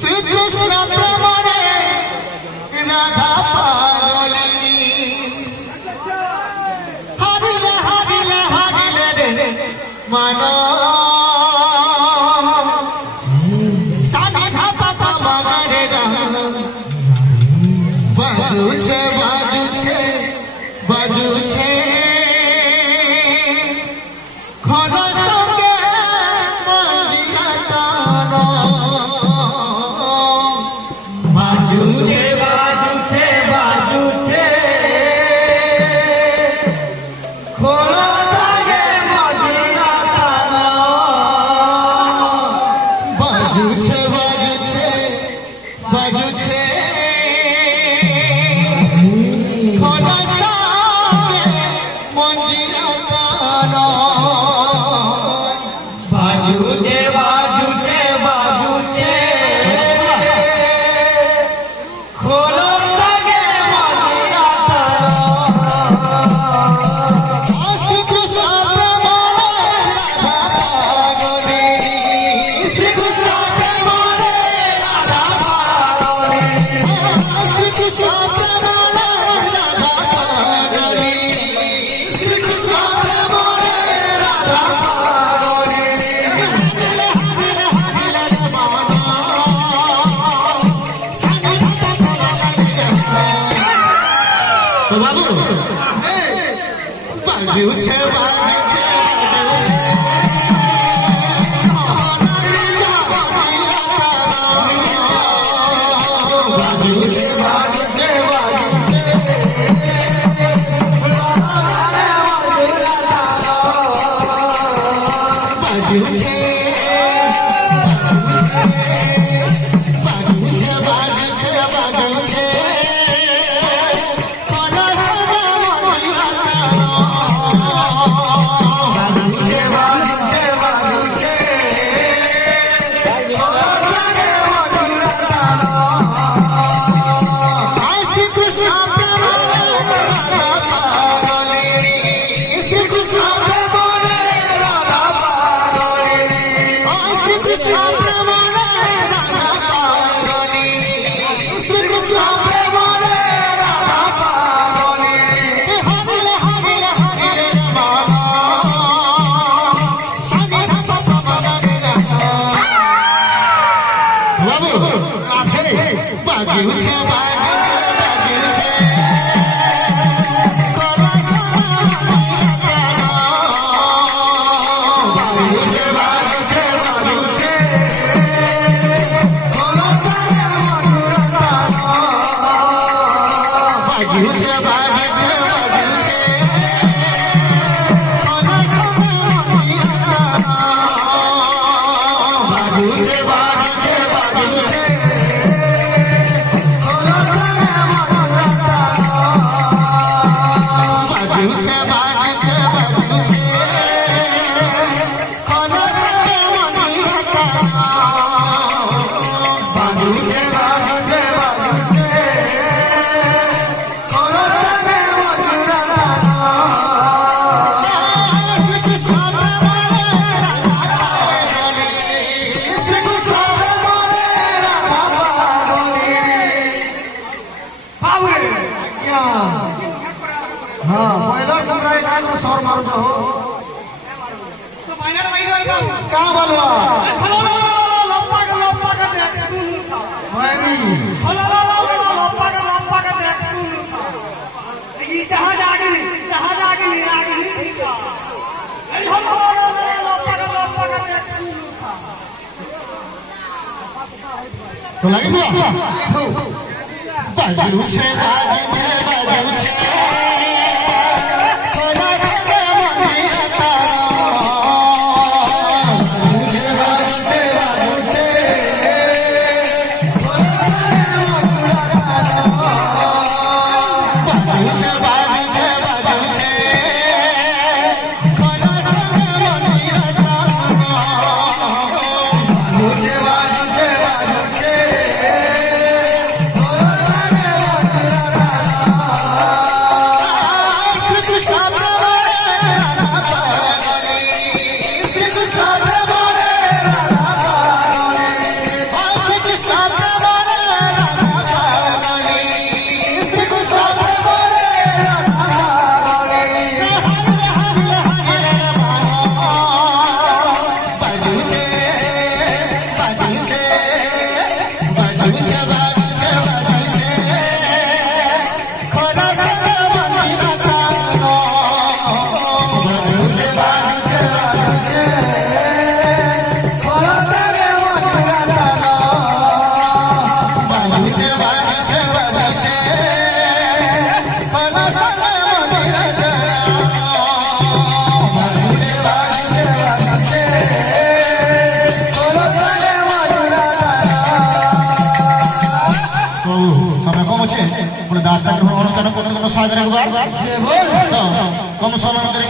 শ্রীকৃষ্ণ প্রেমরে রাধা পাগলিনী হারিলে হারিলে হারিলে রে মান সানি ধাপা পামা রে গা বাজুছে বাজুছে বাজুছে খোল সঙ্গে মঞ্জিরা তান বাজুছে বাজুছে বাজুছে খোল সঙ্গে মঞ্জিরা তান বাজুছে বাজুছে বাজুছে খোল সঙ্গে মঞ্জিরা তান বাজুছে বাজুছে বাজুছে খোল সঙ্গে মঞ্জিরা তান শ্রীকৃষ্ণ প্রেমরে রাধা পাগলিনী শ্রীকৃষ্ণ প্রেমরে রাধা পাগলিনী শ্রীকৃষ্ণ প্রেমরে রাধা পাগলিনী শ্রীকৃষ্ণ প্রেমরে রাধা পাগলিনী হারিলে হারিলে হারিলে রে মান সানি ধাপা পামা রে গা তো বাবু বাজুছে বাজুছে বাজুছে বাজুছে বাজুছে বাজুছে বাজুছে বাজুছে বাজুছে খোল সঙ্গে মঞ্জিরা তান বাজুছে বাজুছে বাজুছে শ্রীকৃষ্ণ প্রেমরে রাধা পাগলিনী শ্রীকৃষ্ণ প্রেমরে রাধা পাগলিনী শ্রীকৃষ্ণ প্রেমরে রাধা পাগলিনী শ্রীকৃষ্ণ প্রেমরে রাধা পাগলিনী হারিলে হারিলে হারিলে রে মান সানি ধাপা পামা রে গা বাবু রাধে বাজুছে বাজুছে বাজুছে খোল সঙ্গে মঞ্জিরা তান বাজুছে বাজুছে বাজুছে খোল সঙ্গে মঞ্জিরা তান বাজুছে বাজুছে বাজুছে খোল সঙ্গে মঞ্জিরা তান বাজুছে বাজুছে বাজুছে খোল সঙ্গে মঞ্জিরা তান বাজুছে বাজুছে বাজুছে খোল সঙ্গে মঞ্জিরা তান বাজুছে বাজুছে বাজুছে খোল সঙ্গে মঞ্জিরা তান শ্রীকৃষ্ণ প্রেমরে রাধা পাগলিনী শ্রীকৃষ্ণ প্রেমরে রাধা পাগলিনী बाबरे क्या हाँ पहला टुकड़ा एक आदमी सौर मारो जो हो तो बाइनर बाइनर का क्या बोलवा खलो लप्पा का देख सुन वैरी खलो लप्पा का देख सुन ये जहाज आगे नहीं ठीक है खलो लप्पा का देख सुन तो लगी हुआ बाजूছে बाजूছে बाजूছে খোল সঙ্গে মঞ্জিরা তান বাজুছে বাজুছে বাজুছে খোল সঙ্গে মঞ্জিরা তান বাজুছে বাজুছে বাজুছে খোল সঙ্গে মঞ্জিরা তান বাজুছে বাজুছে বাজুছে আছে বলে দাঁত অনুষ্ঠান করতে কোনো সাহায্য রাখবার যে বল তো কম সময় করে